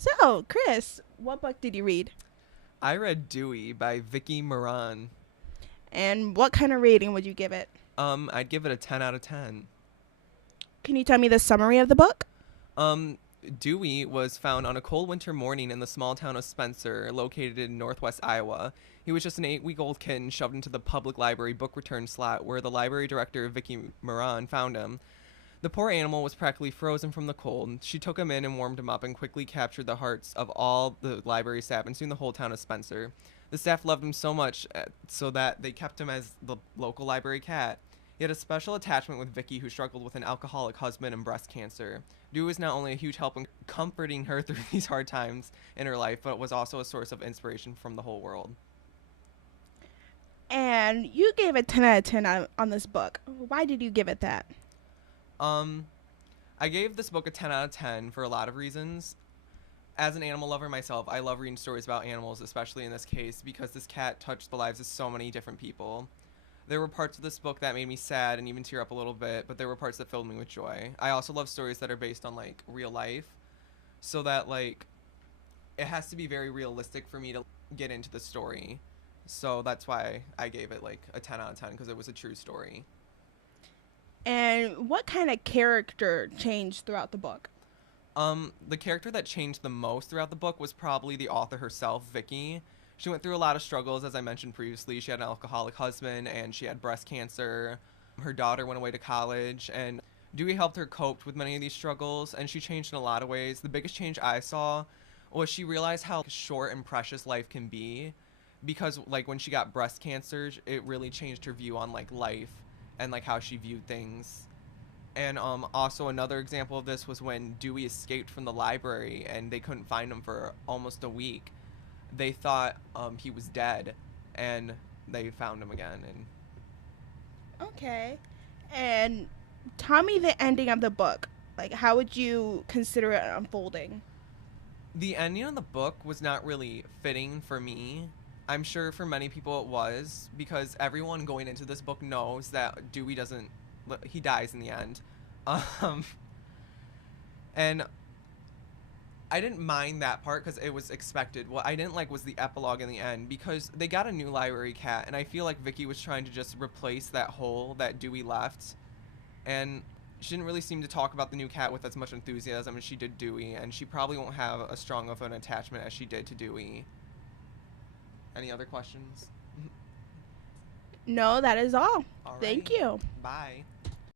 So, Chris, what book did you read? I read Dewey by Vicky Moran. And what kind of rating would you give it? I'd give it a 10 out of 10. Can you tell me the summary of the book? Um, Dewey was found on a cold winter morning in the small town of Spencer, located in northwest Iowa. He was just an 8-week-old kitten shoved into the public library book return slot where the library director, Vicky Moran, found him. The poor animal was practically frozen from the cold. She took him in and warmed him up and quickly captured the hearts of all the library staff and soon the whole town of Spencer. The staff loved him so much so that they kept him as the local library cat. He had a special attachment with Vicky, who struggled with an alcoholic husband and breast cancer. Dewey was not only a huge help in comforting her through these hard times in her life, but was also a source of inspiration from the whole world. And you gave it 10 out of 10 on this book. Why did you give it that? Um, I gave this book a 10 out of 10 for a lot of reasons. As an animal lover myself, I love reading stories about animals, especially in this case, because this cat touched the lives of so many different people. There were parts of this book that made me sad and even tear up a little bit, but there were parts that filled me with joy. I also love stories that are based on like real life, so that like it has to be very realistic for me to get into the story. So that's why I gave it like a 10 out of 10 because it was a true story. And what kind of character changed throughout the book? The character that changed the most throughout the book was probably the author herself, Vicky. She went through a lot of struggles, as I mentioned previously. She had an alcoholic husband and she had breast cancer. Her daughter went away to college, and Dewey helped her cope with many of these struggles, and she changed in a lot of ways. The biggest change I saw was she realized how short and precious life can be because like when she got breast cancer, it really changed her view on like life and like how she viewed things. And also another example of this was when Dewey escaped from the library and they couldn't find him for almost a week. They thought he was dead, and they found him again. And Okay. And tell me the ending of the book. Like, how would you consider it unfolding? the ending of the book was not really fitting for me. I'm sure for many people it was because everyone going into this book knows that Dewey doesn't. He dies in the end. Um, and I didn't mind that part because it was expected. What I didn't like was the epilogue in the end because they got a new library cat, and I feel like Vicky was trying to just replace that hole that Dewey left, and she didn't really seem to talk about the new cat with as much enthusiasm as she did Dewey, and she probably won't have as strong of an attachment as she did to Dewey. Any other questions? No, that is all. All Thank right. you. Bye.